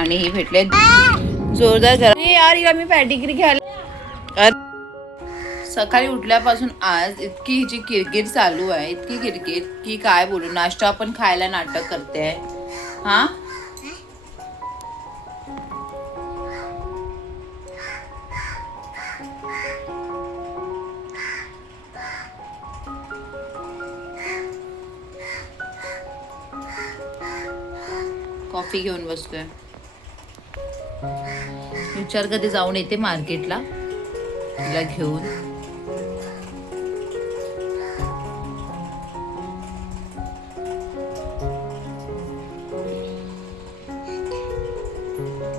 आणि ही भेटले जोरदार गरम. यार हिला मी पॅटिग्री घ्यायला. सकाळी उठल्यापासून आज इतकी हिची किरकिर चालू आहे, इतकी किरकिर की काय बोलू. नाश्ता पण खायला नाटक करते. हा कॉफी घेऊन बसतोय. विचार कधी जाऊन येते मार्केटला तिला घेऊन.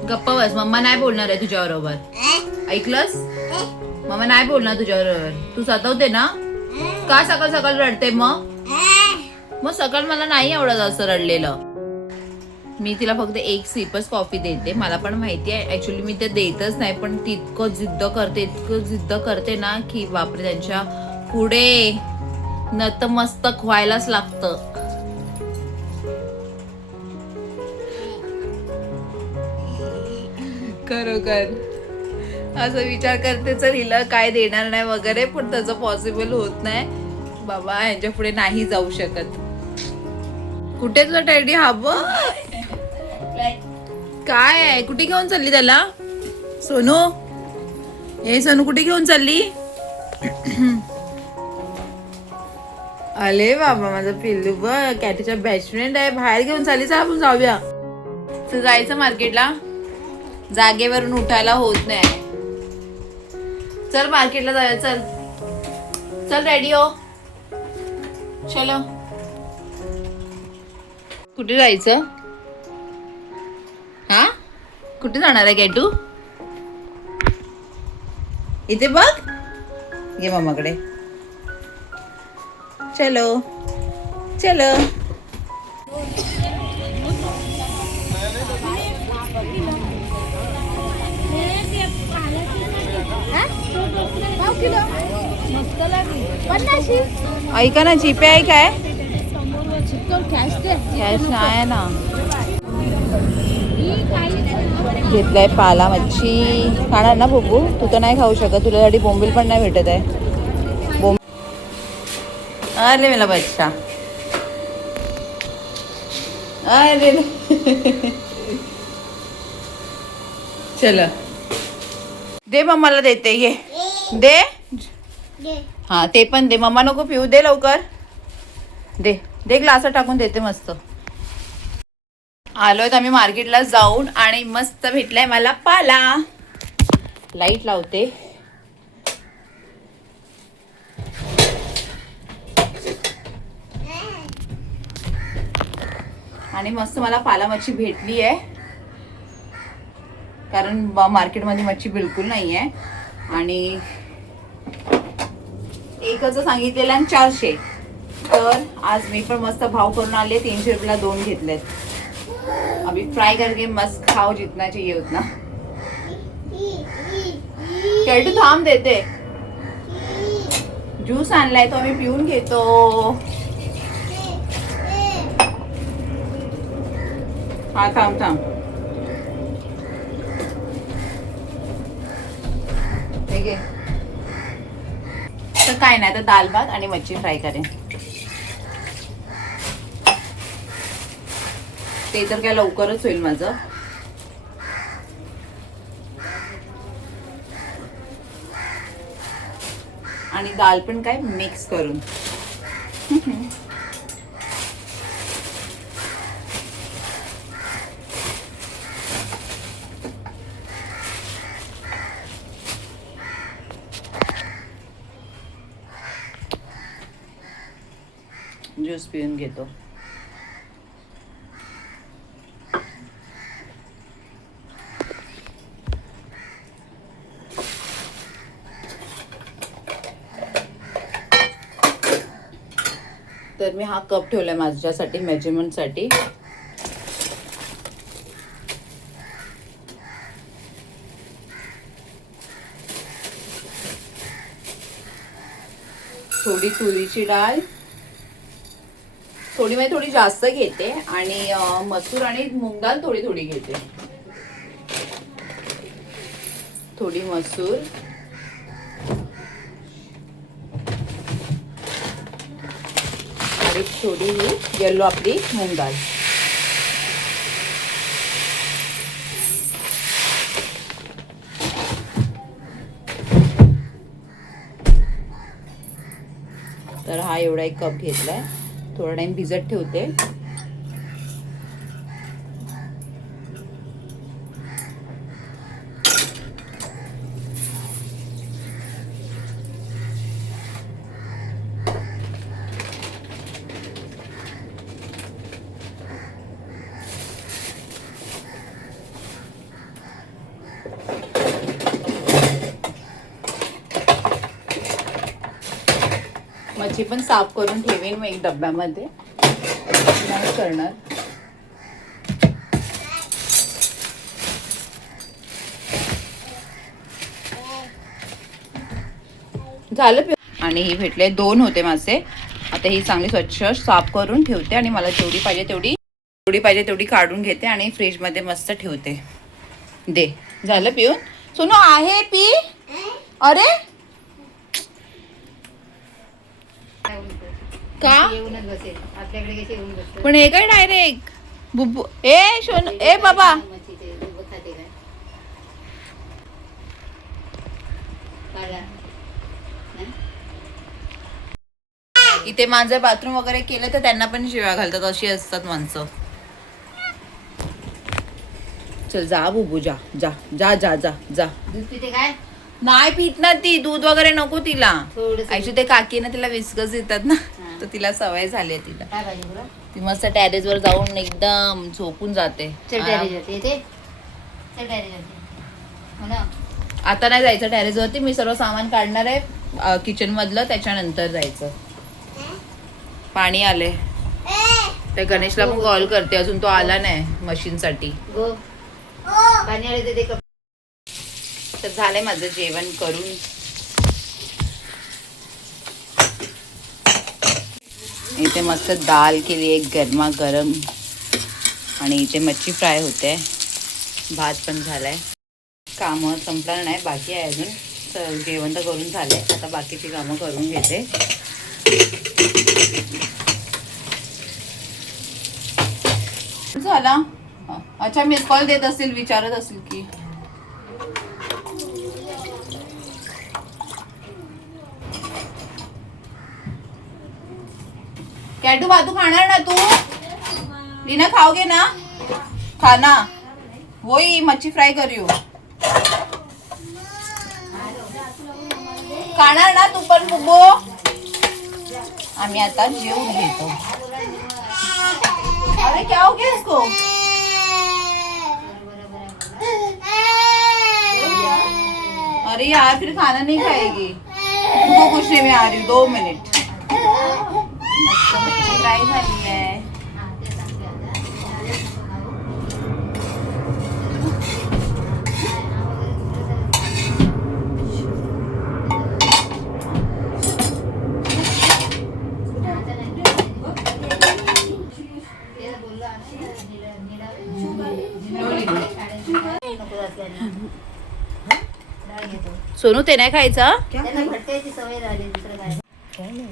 गप्पा बस. मम्मा नाही बोलणार आहे तुझ्या बरोबर. ऐकलंस? मम्मा नाही बोलणार तुझ्या बरोबर. तू सतवते ना. का सकाळ सकाळ रडते मग सकाळ मला नाही आवडत असं रडलेलं. मी तिला फक्त एक सिपच कॉफी देते. मला पण माहिती आहे ऍक्च्युली मी ते देतच नाही, पण ती इतकं जिद्द करते ना की बापरे, त्यांच्या पुढे नतमस्तक व्हायलाच लागतं. खरोखर असं विचार करते चल हिला काय देणार नाही वगैरे, पण त्याचं पॉसिबल होत नाही बाबा. यांच्या पुढे नाही जाऊ शकत. कुठे तुझा टॅडी? हा बघ काय आहे. कुठे घेऊन चालली त्याला? सोनू, हे सोनू कुठे घेऊन चालली? अरे बाबा माझं पिल्लू बघ, कॅटीचा बेस्ट फ्रेंड आहे. बाहेर घेऊन चालली. चल आपण जाऊया. तू जायचं मार्केटला? जागेवरून उठायला होत नाही. चल मार्केटला जाऊया. चल चल रेडी हो. चलो. कुठे जायचं? हा कुठे जाणार आहे कॅटू? इथे बघ. ये मम्माकडे. चलो चलो. ऐका ना, जीपे आहे काय? कॅश आहे ना. घेतलाय पाला मच्छी. खाणार ना बुबू? तू तर नाही खाऊ शकत, तुझ्यासाठी बोंबील पण नाही भेटत आहे. अरे मेरा बच्चा, अरे चल दे मम्माला. देते ये दे. हा ते पण दे. मम्मा नको पिऊ. दे लवकर. दे दे ग्लास टाकून देते. मस्त आलोय आम्ही मार्केटला जाऊन आणि मस्त भेटलाय मला पाला. लाईट लावते. आणि मस्त मला पाला मच्छी भेटली आहे, कारण मार्केटमध्ये मच्छी बिलकुल नाही आहे. आणि एकच सांगितलेलं आणि 400. तर आज मी पण मस्त भाव करून आले. 300 रुपयाला 2 घेतलेत. अभी फ्राई करके मस्त खाओ जितना चाहिए उतना. कैटू थांब देते. ज्यूस आणलाय तो आम्ही पिऊन घेतो. हा थांब थांब. ठीक आहे. तर काय नाही, तर दाल भात आणि मच्छी फ्राय करेन. ते तर काय लवकरच होईल माझं. आणि दाल पण काय मिक्स करून. ज्यूस पिऊन घेतो. तर मी हा कप ठेवलाय माझ्यासाठी मेजरमेंट साठी. थोडी तुरीची डाळ, थोडी जास्त घेते, आणि मसूर आणि मूग डाळ थोडी घेते. थोडी मसूर, आणि थोडी ही येलो आपली मूग डाळ. तर हा एवढा एक कप घेतलाय. थोडा टाइम भिजत ठेवते. मच्छी पण साफ करून ठेवेन मग एक डब्यामध्ये, नाही करणार. झालं. आणि ही भेटले 2 होते मासे. आता ही चांगली स्वच्छ साफ करून ठेवते आणि मला जेवढी पाहिजे तेवढी काढून घेते आणि फ्रीज मध्ये मस्त ठेवते. दे, झालं पिऊन? सोनू आहे पी. अरे का पण हे काय डायरेक्ट बुब्बू. ए शोन, ए बाबा, इथे माझं बाथरूम वगैरे केलं तर त्यांना पण शिव्या घालतात. अशी असतात माणसं. चल जा बुब्बू, जा जा जा जा जा जा. दूध पिते काय? नाही पित ना ती, दूध वगैरे नको तिला. ऍक्च्युली ते काकी ना तिला विस्कस देतात ना, तर तिला सवय झाली आहे. तिला काय पाहिजे तुला? ती मस्त टेरेस वर जाऊन एकदम झोपून जाते. चल टेरेस वरती येते. चल टेरेस वरती. हो ना. आता नाही जायचं टेरेस वरती. मी सर्व सामान काढणार आहे किचन मधलं, त्याच्यानंतर जायचं. पाणी आले. त्या गणेशला पण कॉल करते, अजून तो आला नाही मशीन साठी. गो पाणी आले ते. तर झालंय माझं जेवण करून. इथे मस्त दाल केली एक गरमागरम, आणि इथे मच्छी फ्राय होते. भात पण झालाय. कामं संपणार नाही, बाकी आहे अजून. तर जेवण तर करून झालंय, आता बाकीची कामं करून घेते. झाला. अच्छा, मिस कॉल देत असतील, विचारत असतील की. कॅटू भातू खाणार ना तू? लीना खाओगे ना? खाना वही मच्छी फ्राय करियो. खाणार ना तू पण बुब्बू? आम्ही आता जेवून घेतो. अरे क्या हो गया इसको? अरे यार फिर खाना नहीं खाएगी. तुमको कुछ नहीं, मैं आ रही हूँ 2 मिनट. मस्त मच्छी फ्राय झाली आहे. सोनू ते नाही खायचा.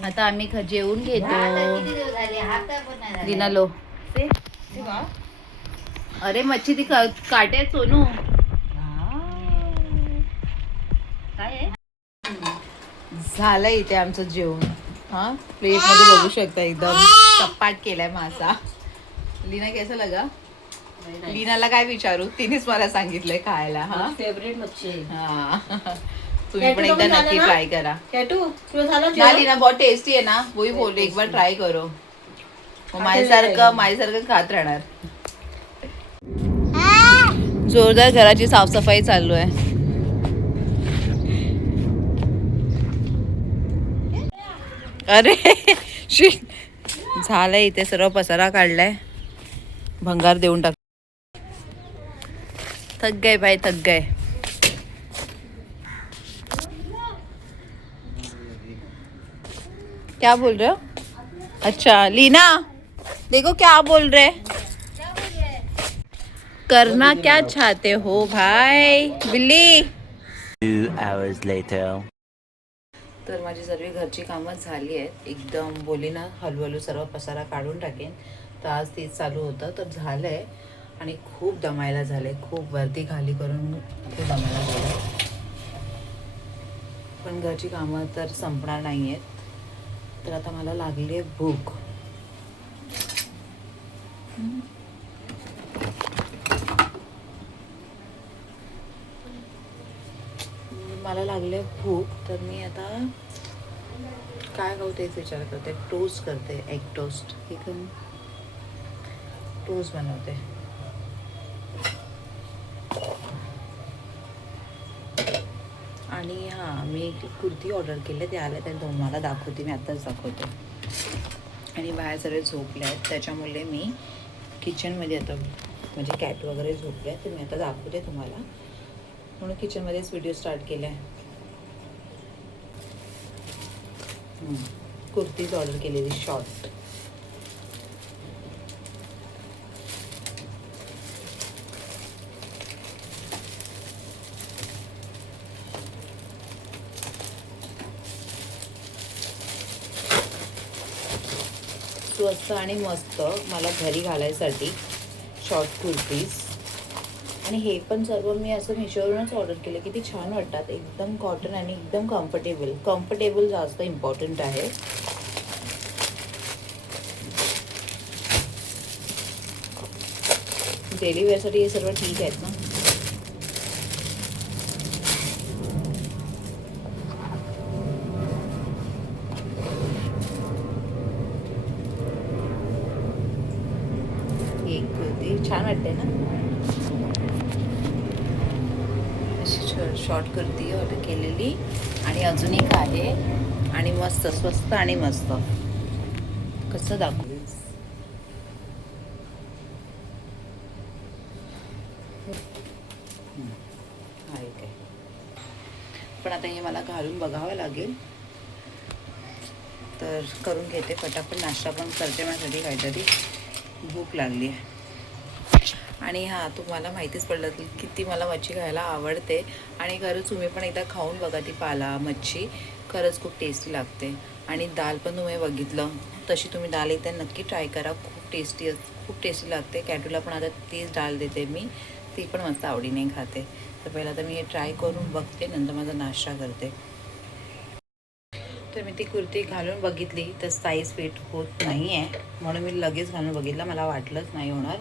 आता आम्ही जेवून घेतो. लीना लो. अरे मच्छी ती काटे सोनू. काय झालंय इथे आमचं जेवण. हा, प्लेट मध्ये बघू शकता एकदम सपाट केलाय मासा. लीना कैसा लगा? लीनाला काय विचारू, तिनेच मला सांगितलंय खायला. हा, फेवरेट मच्छी. हा, तुम्ही पण एकदा नक्की ट्राय करा. झालं लीना बहुत टेस्टी है ना, वही बोल रही, एक बार ट्राय करो. माझ्यासारखं खात राहणार. जोरदार घराची साफसफाई चालू आहे. अरे शिट, झालंय. इथे सर्व पसारा काढलाय. भंगार देऊन टाक. थक गए भाई, थक गए. क्या बोल रहे हो? अच्छा लीना देखो क्या बोल रहे. करना क्या चाहते हो भाई? बिल्ली 2 hours later. तर माझी सर्व घरची कामं झाली आहेत. एकदम बोली ना हळूहळू सर्व पसारा काढून टाकेन. तर आज तेच चालू होतं. तर झालं आहे आणि खूप दमायला झालं आहे. खूप वरती खाली करून खूप दमायला झालं आहे. पण घरची कामं तर संपणार नाही आहेत. तर आता मला लागली आहे भूक. मला लागले भूक. तर मी आता काय खाऊ तेच विचार करते. टोस्ट करते, एग टोस्ट. हे करून टोस्ट बनवते. आणि हां, मी एक कुर्ती ऑर्डर केली, ते आलं. ते तुम्हाला दाखवते, मी आत्ताच दाखवते. आणि बाहेर सगळे झोपले आहेत, त्याच्यामुळे मी किचनमध्ये आता म्हणजे कॅट वगैरे झोपले आहेत, तर मी आता दाखवते तुम्हाला. म्हणून किचनमध्येच व्हिडिओ स्टार्ट केला आहे. कुर्तीज ऑर्डर केलेली शॉर्ट. स्वस्त आणि मस्त मला घरी घालायसाठी शॉर्ट कुर्तीज. आणि हे पण सर्व मी असं मिशोवरूनच ऑर्डर केलं. किती छान वाटतात, एकदम कॉटन आणि एकदम कम्फर्टेबल जास्त इम्पॉर्टंट आहे. डेली वेअरसाठी हे सर्व ठीक आहेत ना. एक कुर्ती छान वाटते ना. शॉर्ट कुर्ती ऑर्डर केलेली. आणि अजून एक आहे आणि मस्त स्वस्त आणि मस्त. कसं दाखवू हा एक आहे. पण आता हे मला घालून बघावं लागेल. तर करून घेते पटापट. नाश्ता पण करते, माझ्यासाठी काहीतरी भूक लागली आहे. आणि हां, तुम्हाला माहितीच पडलं की किती मला मच्छी खायला आवडते. आणि खरंच तुम्ही पण एकदा खाऊन बघा ती पाला मच्छी. खरंच खूप टेस्टी लागते. आणि दाल पण तुम्ही बघितलं तशी तुम्ही दाल एकदा नक्की ट्राय करा. खूप टेस्टी लागते. कॅटूला पण आता तीच डाळ देते मी. ती पण मस्त आवडीने खाते. तर पहिला तर मी हे ट्राय करून बघते, नंतर माझा नाश्ता करते. तर मी ती कुर्ती घालून बघितली तर साईज फिट होत नाही आहे, म्हणून मी लगेच घालून बघितलं. मला वाटलंच नाही होणार.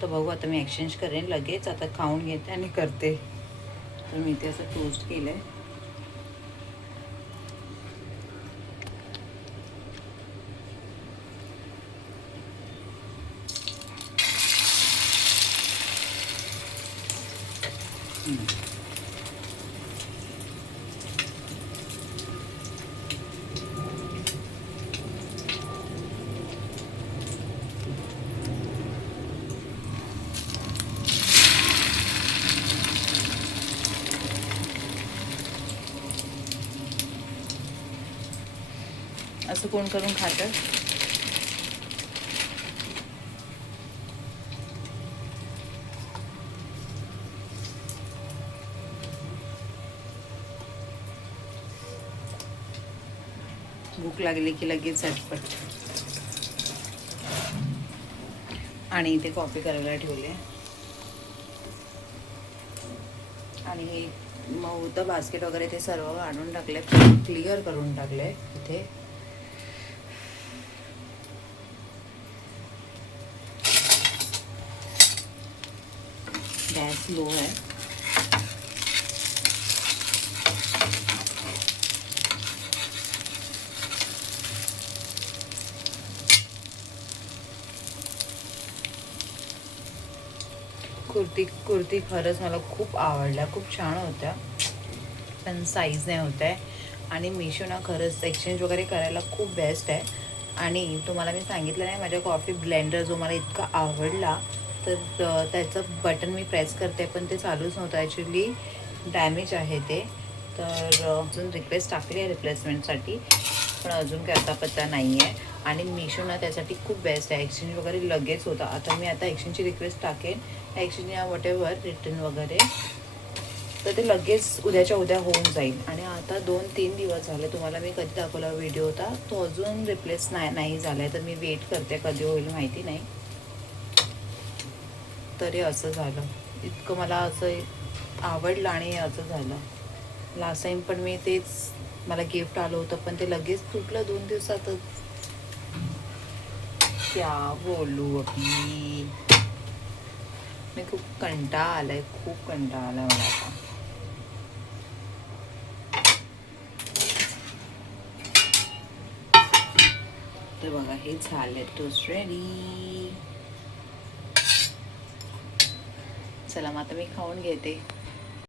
तर बघू आता मी एक्सचेंज करेन लगेच. आता खाऊन घेते आणि करते. तर मी ते असं टोस्ट केलं आहे. असं कोण करून खातं. भूक लागली की लगेच झटपट. आणि इथे कॉफी करायला ठेवले. आणि हे मग होतं बास्केट वगैरे ते सर्व काढून टाकले, क्लिअर करून टाकले. इथे गॅस लो आहे. कुर्ती खरंच मला खूप आवडल्या. खूप छान होत्या, पण साईज नाही होत आहे. आणि मिशो ना खरंच एक्सचेंज वगैरे करायला खूप बेस्ट आहे. आणि तुम्हाला मी सांगितलं नाही, माझ्या कॉफी ब्लेंडर जो मला इतका आवडला, तर त्याचं बटन मी प्रेस करते पण ते चालूच नव्हतं. ॲक्च्युली डॅमेज आहे ते. तर अजून रिक्वेस्ट टाकली आहे रिप्लेसमेंटसाठी, पण अजून काय आता पत्ता नाही आहे. आणि मिशो ना त्यासाठी खूप बेस्ट आहे. एक्सचेंज वगैरे लगेच होता. आता मी एक्सचेंजची रिक्वेस्ट टाकेन. एक्सचेंज या वॉटेवर रिटर्न वगैरे तर ते लगेच उद्याच्या उद्या होऊन जाईल. आणि आता 2-3 दिवस झाले, तुम्हाला मी कधी दाखवला व्हिडिओ होता तो अजून रिप्लेस नाही झाला आहे. तर मी वेट करते कधी होईल माहिती नाही. तरी असं झालं, इतकं मला असं आवडलं आणि असं झालं. लास्ट टाइम पण मी तेच, मला गिफ्ट आलं होतं पण ते लगेच तुटलं 2 दिवसातच. क्या बोलू अभी, मी खूप कंटाळा आलाय, खूप कंटाळा आलाय मला आता. तर बघा हे झाले टोस्ट रेडी. चला मग आता मी खाऊन घेते.